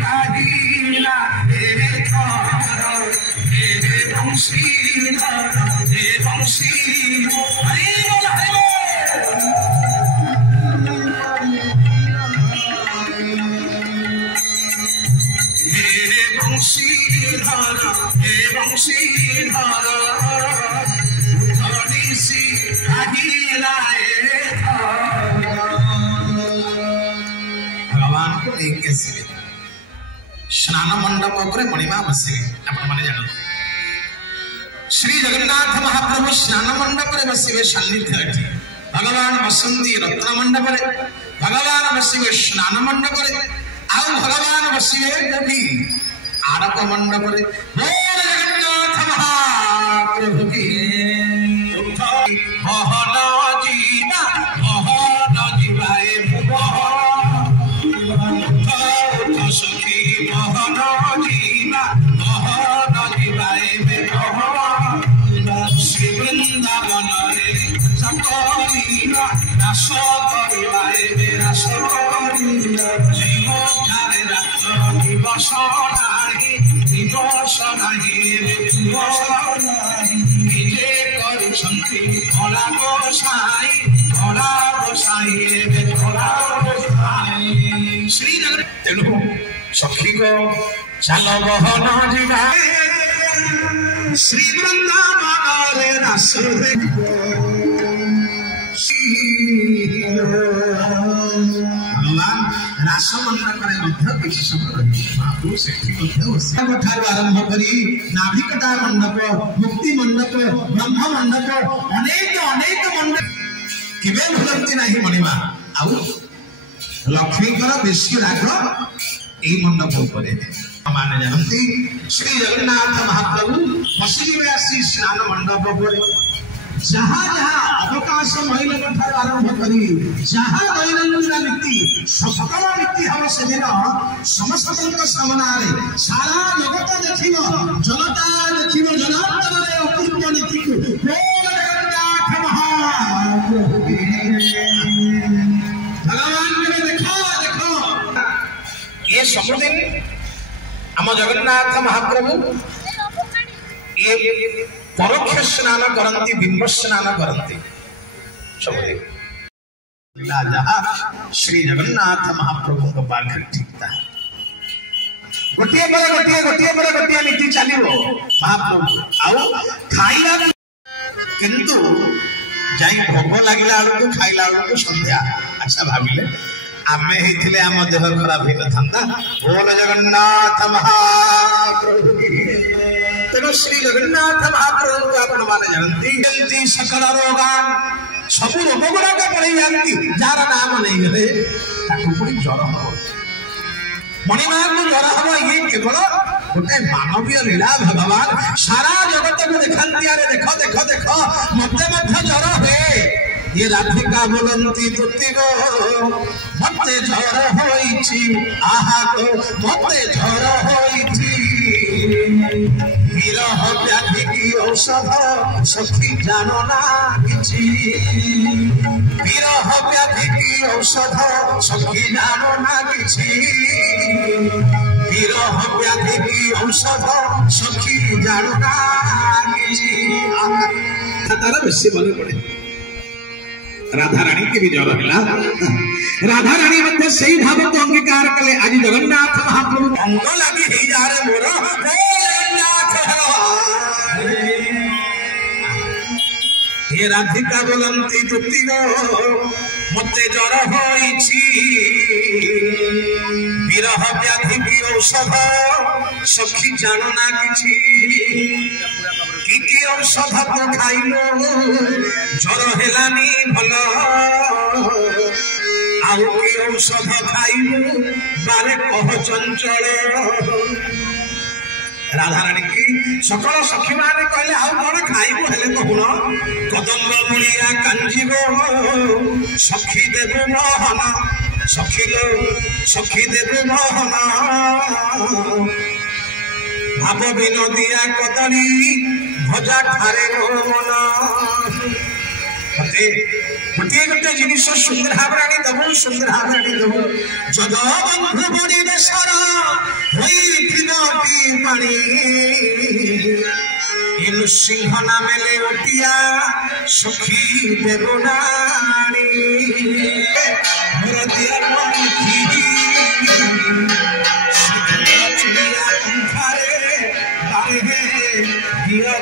पाहिला हे थर हे बंशीधर हे बंशीधर हे बंशीधर उठनिसी पाहिला भगवान को एक कैसे स्नान मंडप पर मणिमा बसे जान श्री जगन्नाथ महाप्रभु स्नान मंडप बसवे सान्निध्य भगवान बसंती रत्न मंडप भगवान बसवे स्नान मंडप आउ भगवान बसवे कभी आड़प मंडप जगन्नाथ महाप्रभु की बहन जीवाए सखी बहन जीवाए श्री वृंदावन रास कराए रास दिवस निजे करछंती धरा गोसाई श्री तेणु सखी को चल बहन जीवा श्री वृंदावन रास रास मंडप किसी समय आरंभ करी नाभिकटा मंडप मुक्ति मंडप ब्रह्म मंडप अनेक अनेक मंडप केवे भूलती नहीं मणिमा आउ लक्ष्मीकर बेसी राग यही मंडप माने जानती श्री जगन्नाथ महाप्रभु बसिवे आसी स्नान मंडप पर जहाँ जहाँ अवकाश महिला आरंभ करी जहाँ दैनंदिन नीति सकल नीति हम से दिन समस्त सामने सारा जगत देख जनता देख जनार्दन अपूर्व नीति को भगवान देखो देखो ये सबुदिन आम जगन्नाथ महाप्रभु ये परोक्ष स्नान करती बिंब स्नान करती श्री जगन्नाथ महाप्रभु को बाघ ठीक था गोटे गोटे नीति चलो महाप्रभु आउ खाइला किंतु जाई भोग लगिला बेलू खाइला बेलू संध्या अच्छा भाविले आमे हेथिले आम देह खराब होता बोल जगन्नाथ महाप्रभु तेणु श्री जगन्नाथ महाप्रभु को आपण माने जानती सकल रोगान सबु रोग गुड़ाक पड़े जाती जार नाम नहीं गले पुणी ज्वर हम मणिमा को ज्वर हम ये केवल गोटे मानवीय लीला भगवान सारा जगत को देखती अरे देख देख देख मत ज्वर हुए ये राधिका बोलती तुति गो मत ज्वर होइछि आहा गो मत ज्वर होइछि विरह व्याधि की औषध सखी जानो ना किछि विरह व्याधि की औषध सखी जानो ना किछि विरह व्याधि की औषध सखी जानो ना किछि तारा बेसी मन पड़े राधा रानी के भी ज्वर है राधा रानी मध्य सही भाव को अंगीकार कले आज जगन्नाथ महाप्रभु अंग लगी ही जा रे मोरा हे राधिका बोलंती तुति गो मते ज्वर होइछि विरह व्याधि की औषध सखी जानो ना किछि की औषध तो खाइलो ज्वर हेलानी भल आउ की औषध खाइलो बारे कह चंचल राधा रानी की सकल सखी माने कहले आउ कौन खाइबो हेले कहून कदम्ब मुड़िया कांजीबो सखी देबो मोहन सखी देबो मोहन भाव विनोदिया कदली भजा खारे मन मते गोटे गोटे जिनिस सुंदर भाव आनी दबु सुंदर भाव आनी दबु जग बंधु बड़ी बेसर होई पानी इनु सिंह नामेले उटिया सखी देवनानी मोर दिया मोरी चुड़िया अंधारे बारे दिया